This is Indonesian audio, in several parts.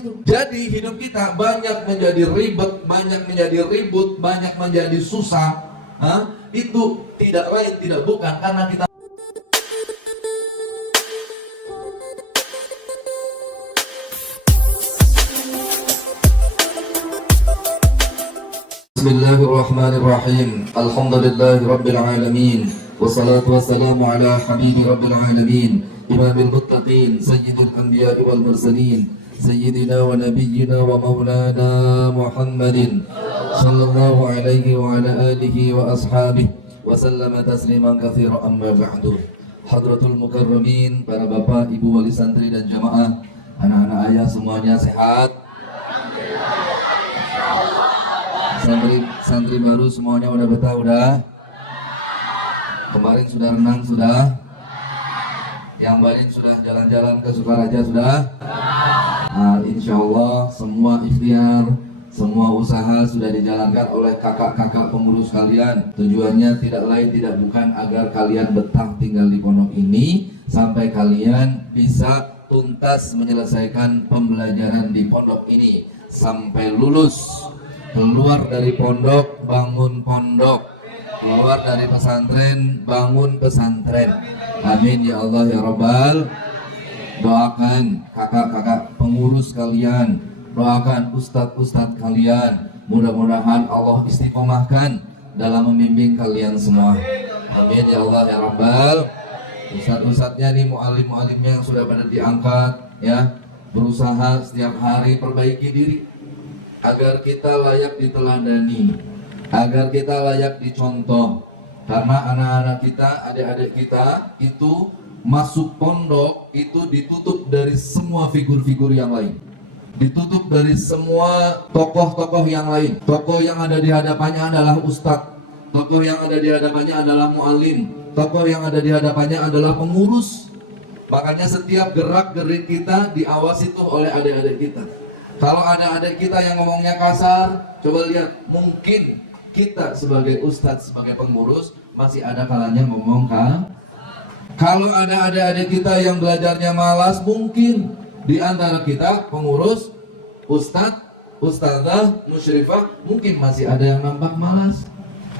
Jadi hidup kita banyak menjadi ribet, banyak menjadi ribut, banyak menjadi susah. Itu tidak lain tidak bukan karena kita. Bismillahirrahmanirrahim. Alhamdulillahi rabbil alamin. Wassalatu wassalamu ala habibi rabbil alamin. Imamil muttaqin, sayyidil anbiya'i wal mursalin, sayyidina wa nabiyyina wa maulana Muhammadin sallallahu alaihi wa ala alihi wa ashabihi wa sallama tasliman katsiran, amma ba'du. Hadratul mukarramin, para bapak, ibu wali santri dan jamaah, anak-anak ayah semuanya sehat? Santri baru semuanya udah betah, udah? Kemarin sudah renang, sudah? Yang lain sudah jalan-jalan ke Sukaraja, sudah? Insya Allah semua ikhtiar, semua usaha sudah dijalankan oleh kakak-kakak pengurus kalian. Tujuannya tidak lain tidak bukan agar kalian betah tinggal di pondok ini sampai kalian bisa tuntas menyelesaikan pembelajaran di pondok ini sampai lulus. Keluar dari pondok, bangun pondok. Keluar dari pesantren, bangun pesantren. Amin ya Allah ya Rabbal. Doakan kakak-kakak pengurus kalian, doakan ustadz-ustadz kalian. Mudah-mudahan Allah istiqomahkan dalam membimbing kalian semua. Amin ya Allah ya Rabbal. Ustadz-ustadznya nih, mu'alim-mu'alimnya yang sudah pada diangkat, ya, berusaha setiap hari perbaiki diri agar kita layak diteladani, agar kita layak dicontoh. Karena anak-anak kita, adik-adik kita itu masuk pondok itu ditutup dari semua figur-figur yang lain, ditutup dari semua tokoh-tokoh yang lain. Tokoh yang ada di hadapannya adalah ustadz, tokoh yang ada di hadapannya adalah mu'alim, tokoh yang ada di hadapannya adalah pengurus. Makanya setiap gerak-gerik kita diawasi tuh oleh adik-adik kita. Kalau ada adik kita yang ngomongnya kasar, coba lihat, mungkin kita sebagai ustadz, sebagai pengurus masih ada kalanya ngomong kan. Kalau ada adik-adik kita yang belajarnya malas, mungkin di antara kita pengurus, ustadz, ustadzah, musyrifah, mungkin masih ada yang nampak malas.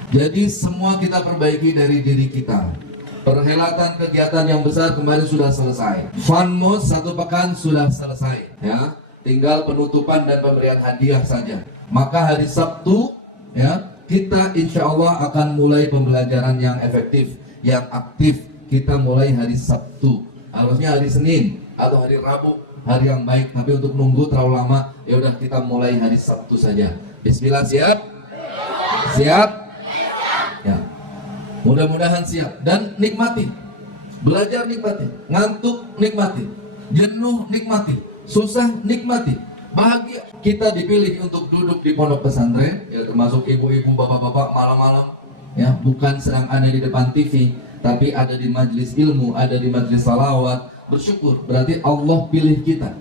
Jadi semua kita perbaiki dari diri kita. Perhelatan kegiatan yang besar kemarin sudah selesai. Funmus 1 pekan sudah selesai, ya. Tinggal penutupan dan pemberian hadiah saja. Maka hari Sabtu, ya, kita insya Allah akan mulai pembelajaran yang efektif, yang aktif. Kita mulai hari Sabtu. Harusnya hari Senin atau hari Rabu, hari yang baik. Tapi untuk nunggu terlalu lama, ya udah kita mulai hari Sabtu saja. Bismillah, siap? Siap? Ya. Mudah-mudahan siap dan nikmati. Belajar nikmati, ngantuk nikmati, jenuh nikmati, susah nikmati, bahagia. Kita dipilih untuk duduk di pondok pesantren, ya, termasuk ibu-ibu, bapak-bapak malam-malam, ya, bukan sedang ada di depan TV, tapi ada di majelis ilmu, ada di majelis salawat. Bersyukur, berarti Allah pilih kita.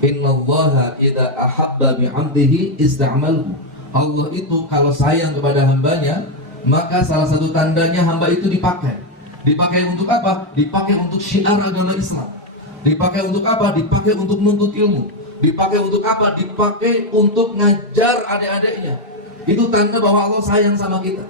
Innallaha idza ahabba bi'abdihi ista'malahu. Allah itu kalau sayang kepada hambanya, maka salah satu tandanya hamba itu dipakai. Dipakai untuk apa? Dipakai untuk syiar agama Islam. Dipakai untuk apa? Dipakai untuk menuntut ilmu. Dipakai untuk apa? Dipakai untuk ngajar adik-adiknya. Itu tanda bahwa Allah sayang sama kita.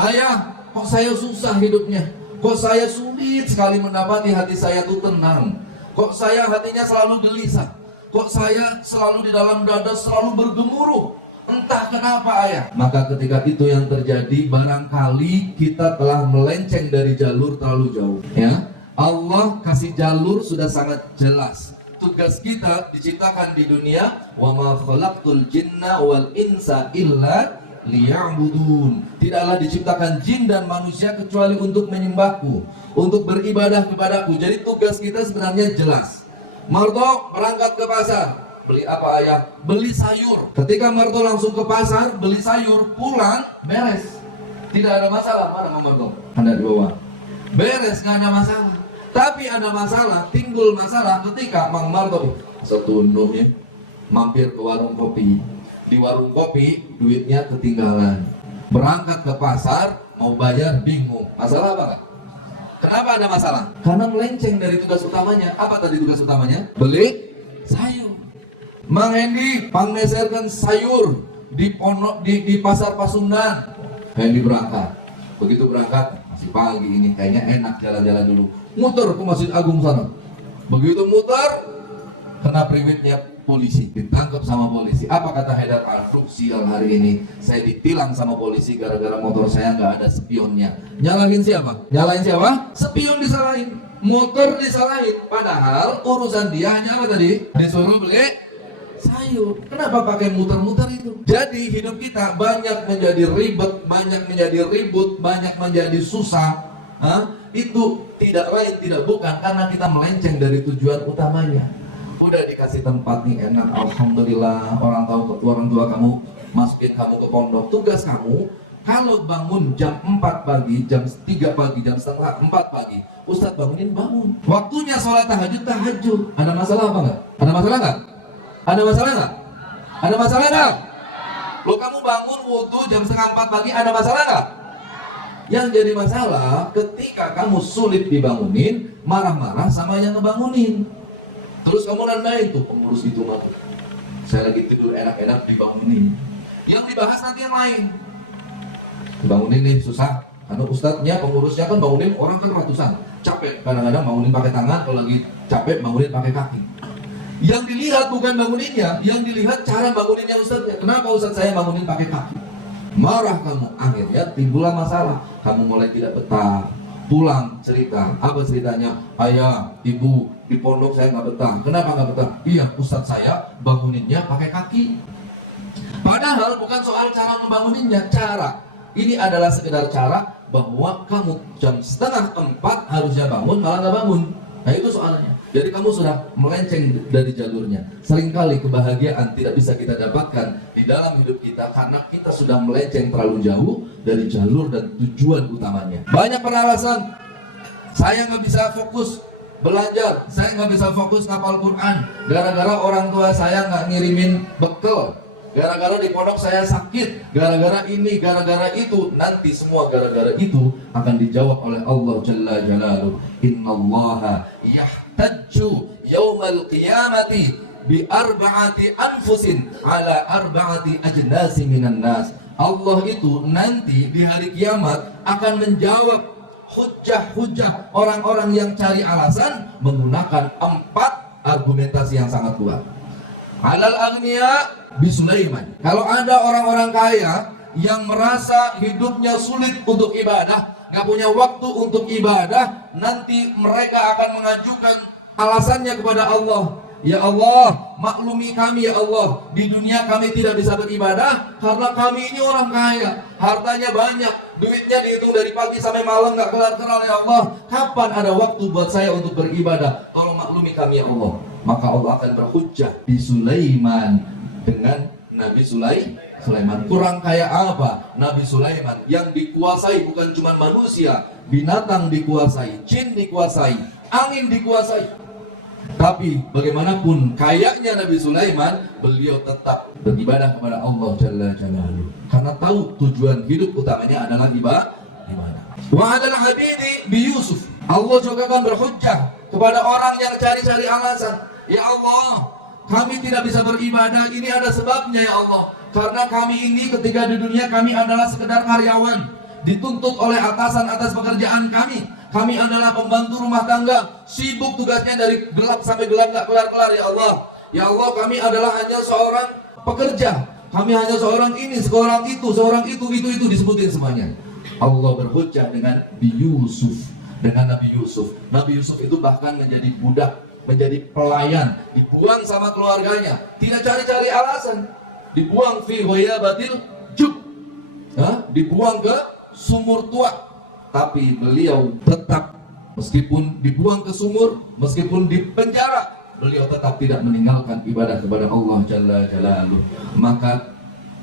Ayah, kok saya susah hidupnya? Kok saya sulit sekali mendapati hati saya itu tenang? Kok saya hatinya selalu gelisah? Kok saya selalu di dalam dada selalu bergemuruh? Entah kenapa ayah. Maka ketika itu yang terjadi, barangkali kita telah melenceng dari jalur terlalu jauh, ya. Allah kasih jalur sudah sangat jelas. Tugas kita diciptakan di dunia, wa ma khalaqtul jinna wal insa illa liya'budun. Tidaklah diciptakan jin dan manusia kecuali untuk menyembahku, untuk beribadah kepadaku. Jadi tugas kita sebenarnya jelas. Marto berangkat ke pasar, beli apa ayah? Beli sayur. Ketika Marto langsung ke pasar beli sayur, pulang beres, tidak ada masalah. Mana Marto? Ada di bawah. Beres, nggak ada masalah. Tapi ada masalah, timbul masalah ketika Mang Marto setunduhnya mampir ke warung kopi. Di warung kopi duitnya ketinggalan. Berangkat ke pasar mau bayar bingung. Masalah apa? Kenapa ada masalah? Karena melenceng dari tugas utamanya. Apa tadi tugas utamanya? Beli sayur. Mang Hendi pangmeserkan sayur di pondok di pasar Pasundan. Hendi berangkat. Begitu berangkat, masih pagi ini kayaknya enak jalan-jalan dulu. Muter ke Masjid Agung sana. Begitu muter, kena priwitnya polisi, ditangkap sama polisi. Apa kata Haidar Al-Faruq siang hari ini? Saya ditilang sama polisi gara-gara motor saya nggak ada spionnya. Nyalahin siapa? Nyalahin siapa? Spion disalahin, motor disalahin. Padahal urusan dia hanya apa tadi? Disuruh beli sayur. Kenapa pakai muter-muter itu? Jadi hidup kita banyak menjadi ribet, banyak menjadi ribut, banyak menjadi susah. Itu tidak lain tidak bukan karena kita melenceng dari tujuan utamanya. Udah dikasih tempat nih enak, alhamdulillah, orang tua kamu masukin kamu ke pondok. Tugas kamu kalau bangun jam 4 pagi, jam 3 pagi, jam setengah 4 pagi, Ustadz bangunin, bangun. Waktunya sholat tahajud, tahajud. Ada masalah apa enggak? Ada masalah enggak? Ada masalah enggak? Ada masalah enggak? Lo kamu bangun wudhu jam setengah 4 pagi, ada masalah enggak? Yang jadi masalah ketika kamu sulit dibangunin, marah-marah sama yang ngebangunin. Terus kamu nandain tuh pengurus itu mah. Saya lagi tidur enak-enak dibangunin. Yang dibahas nanti yang lain. Dibangunin nih susah. Karena ustadznya, pengurusnya kan bangunin orang kan ratusan. Capek. Kadang-kadang bangunin pakai tangan, kalau lagi capek bangunin pakai kaki. Yang dilihat bukan banguninnya, yang dilihat cara banguninnya ustadznya. Kenapa ustadz saya bangunin pakai kaki? Marah kamu, akhirnya timbullah masalah. Kamu mulai tidak betah. Pulang cerita, apa ceritanya? Ayah, ibu, di pondok saya nggak betah. Kenapa nggak betah? Iya, ustadz saya banguninnya pakai kaki. Padahal bukan soal cara membanguninnya, cara. Ini adalah sekedar cara bahwa kamu jam setengah 4 harusnya bangun, malah nggak bangun. Nah itu soalnya. Jadi kamu sudah melenceng dari jalurnya. Seringkali kebahagiaan tidak bisa kita dapatkan di dalam hidup kita karena kita sudah melenceng terlalu jauh dari jalur dan tujuan utamanya. Banyak penalasan. Saya nggak bisa fokus belajar, saya nggak bisa fokus ngapal Quran gara-gara orang tua saya nggak ngirimin bekal, gara-gara di pondok saya sakit, gara-gara ini, gara-gara itu. Nanti semua gara-gara itu akan dijawab oleh Allah Jalla Jalaluhu. Innallaha yahtajju yaumal qiyamati bi arba'ati anfusin ala arba'ati ajnasi minan nas. Allah itu nanti di hari kiamat akan menjawab hujah-hujah orang-orang yang cari alasan menggunakan 4 argumentasi yang sangat kuat. Alal agniya bi Sulaiman. Kalau ada orang-orang kaya yang merasa hidupnya sulit untuk ibadah, gak punya waktu untuk ibadah, nanti mereka akan mengajukan alasannya kepada Allah. Ya Allah, maklumi kami ya Allah, di dunia kami tidak bisa beribadah karena kami ini orang kaya, hartanya banyak, duitnya dihitung dari pagi sampai malam gak kelar-kelar ya Allah. Kapan ada waktu buat saya untuk beribadah? Tolong maklumi kami ya Allah. Maka Allah akan berhujjah di Sulaiman dengan Nabi Sulaiman. Kurang kaya apa Nabi Sulaiman? Yang dikuasai bukan cuma manusia, binatang dikuasai, jin dikuasai, angin dikuasai. Tapi bagaimanapun kayaknya Nabi Sulaiman, beliau tetap beribadah kepada Allah Jalla Jalaluhu karena tahu tujuan hidup utamanya adalah ibadah. Wa 'alal 'abidi bi Yusuf. Allah juga akan berhujjah kepada orang yang cari-cari alasan. Ya Allah, kami tidak bisa beribadah, ini ada sebabnya ya Allah. Karena kami ini ketika di dunia kami adalah sekedar karyawan, dituntut oleh atasan atas pekerjaan kami. Kami adalah pembantu rumah tangga, sibuk tugasnya dari gelap sampai gelap gak kelar-kelar ya Allah. Ya Allah, kami adalah hanya seorang pekerja. Kami hanya seorang ini, seorang itu disebutin semuanya. Allah berhujjah dengan Yusuf, dengan Nabi Yusuf. Nabi Yusuf itu bahkan menjadi budak, menjadi pelayan, dibuang sama keluarganya, tidak cari-cari alasan, dibuang fi ghayabatil jub, dibuang ke sumur tua. Tapi beliau tetap, meskipun dibuang ke sumur, meskipun di penjara, beliau tetap tidak meninggalkan ibadah kepada Allah Jalla Jalaluhu. Maka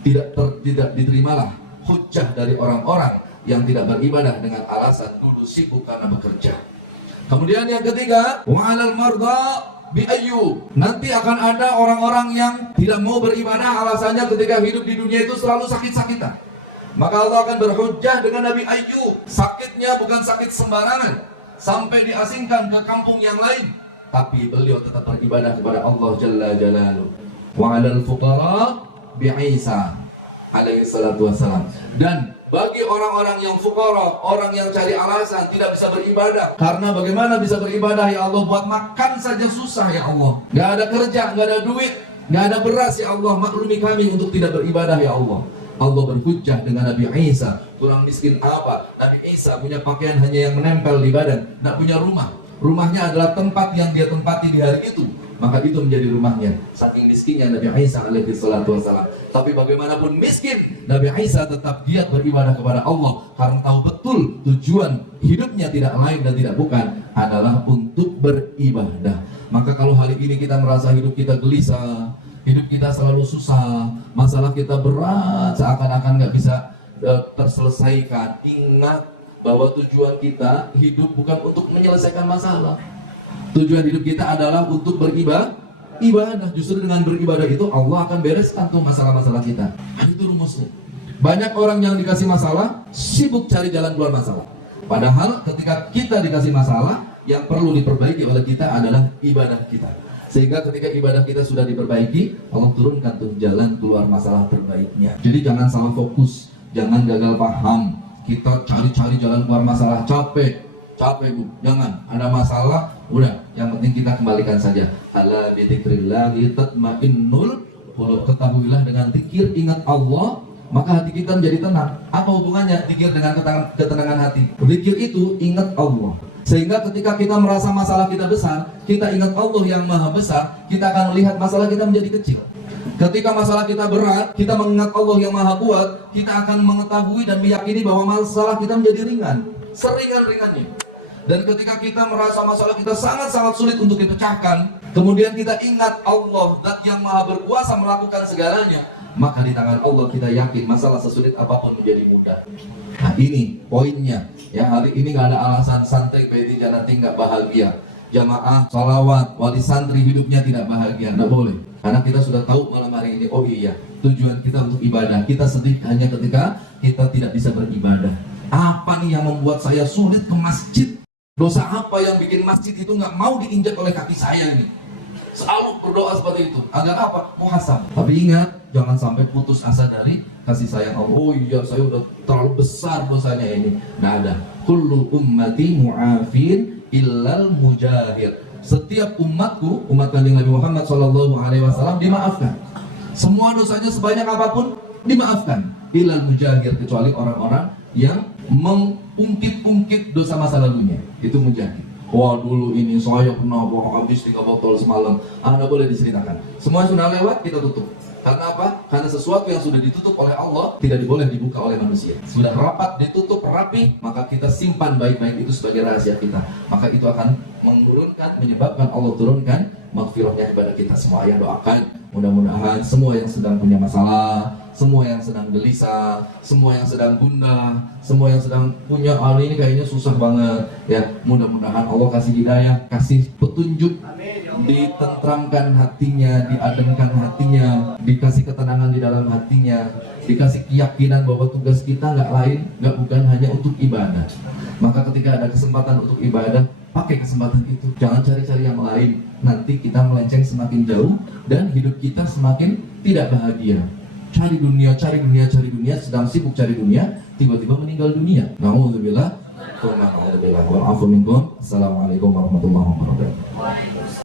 tidak diterimalah hujjah dari orang-orang yang tidak beribadah dengan alasan dulu sibuk karena bekerja. Kemudian yang ketiga, wa 'alal marda bi Ayyub. Nanti akan ada orang-orang yang tidak mau beribadah, alasannya ketika hidup di dunia itu selalu sakit-sakitan. Maka Allah akan berhujjah dengan Nabi Ayyub. Sakitnya bukan sakit sembarangan, sampai diasingkan ke kampung yang lain, tapi beliau tetap beribadah kepada Allah Jalla Jalaluhu. wa 'alal fuqara bi Isa alaihi salatu wassalam. Dan bagi orang-orang yang fuqara, orang yang cari alasan tidak bisa beribadah. Karena bagaimana bisa beribadah ya Allah, buat makan saja susah ya Allah. Gak ada kerja, gak ada duit, gak ada beras ya Allah, maklumi kami untuk tidak beribadah ya Allah. Allah berhujjah dengan Nabi Isa. Kurang miskin apa? Nabi Isa punya pakaian hanya yang menempel di badan, tidak punya rumah. Rumahnya adalah tempat yang dia tempati di hari itu, maka itu menjadi rumahnya. Saking miskinnya Nabi Isa alaihi salatu wassalam. Tapi bagaimanapun miskin, Nabi Isa tetap giat beribadah kepada Allah karena tahu betul tujuan hidupnya tidak lain dan tidak bukan adalah untuk beribadah. Maka kalau hari ini kita merasa hidup kita gelisah, hidup kita selalu susah, masalah kita berat, seakan-akan nggak bisa terselesaikan, ingat bahwa tujuan kita hidup bukan untuk menyelesaikan masalah. Tujuan hidup kita adalah untuk beribadah. Justru dengan beribadah itu Allah akan bereskan tuh masalah-masalah kita. Itu rumusnya. Banyak orang yang dikasih masalah sibuk cari jalan keluar masalah. Padahal ketika kita dikasih masalah, yang perlu diperbaiki oleh kita adalah ibadah kita. Sehingga ketika ibadah kita sudah diperbaiki, Allah turunkan tuh jalan keluar masalah terbaiknya. Jadi jangan salah fokus, jangan gagal paham. Kita cari-cari jalan keluar masalah, capek Bu, jangan. Ada masalah, udah, yang penting kita kembalikan saja. Ala bi dzikrillahi tatmainnul qulub. Ketahuilah dengan zikir, ingat Allah, maka hati kita menjadi tenang. Apa hubungannya zikir dengan ketenangan hati? Zikir itu ingat Allah. Sehingga ketika kita merasa masalah kita besar, kita ingat Allah yang maha besar, kita akan melihat masalah kita menjadi kecil. Ketika masalah kita berat, kita mengingat Allah yang maha kuat, kita akan mengetahui dan meyakini bahwa masalah kita menjadi ringan, seringan-ringannya. Dan ketika kita merasa masalah kita sangat-sangat sulit untuk dipecahkan, kemudian kita ingat Allah, Zat yang maha berkuasa melakukan segalanya, maka di tangan Allah kita yakin masalah sesulit apapun menjadi mudah. Nah ini poinnya. Ya, hari ini gak ada alasan santri beti janati gak bahagia, jamaah salawat wali santri hidupnya tidak bahagia, tidak boleh. Karena kita sudah tahu malam hari ini, oh iya, tujuan kita untuk ibadah. Kita sedih hanya ketika kita tidak bisa beribadah. Apa nih yang membuat saya sulit ke masjid? Dosa apa yang bikin masjid itu nggak mau diinjak oleh kaki saya ini? Selalu berdoa seperti itu. Agar apa? Muhasab. Tapi ingat, jangan sampai putus asa dari kasih sayang Allah. Oh iya, saya udah terlalu besar dosanya ini. Nggak ada. Kullu ummati mu'afin illal mujahir. Setiap umatku, umat Kanjeng Nabi Muhammad SAW dimaafkan. Semua dosanya sebanyak apapun dimaafkan. Illal mujahir, kecuali orang-orang yang mengungkit-ungkit dosa masa lalunya. Itu mujahir. Wah dulu ini saya pernah habis 3 botol semalam. Anda boleh diceritakan. Semua sudah lewat, kita tutup. Karena apa? Karena sesuatu yang sudah ditutup oleh Allah tidak boleh dibuka oleh manusia. Sudah rapat, ditutup, rapi, maka kita simpan baik-baik itu sebagai rahasia kita. Maka itu akan menyebabkan Allah turunkan maghfirahnya kepada kita semua. Yang doakan, mudah-mudahan semua yang sedang punya masalah, semua yang sedang gelisah, semua yang sedang gundah, semua yang sedang punya hal ini kayaknya susah banget, ya mudah-mudahan Allah kasih hidayah, kasih petunjuk, ditentramkan hatinya, diademkan hatinya, dikasih ketenangan di dalam hatinya, dikasih keyakinan bahwa tugas kita nggak lain, nggak bukan hanya untuk ibadah. Maka ketika ada kesempatan untuk ibadah, pakai kesempatan itu, jangan cari-cari yang lain. Nanti kita melenceng semakin jauh dan hidup kita semakin tidak bahagia. Cari dunia, sedang sibuk cari dunia, tiba-tiba meninggal dunia. Na'udzubillah. Assalamualaikum warahmatullahi wabarakatuh.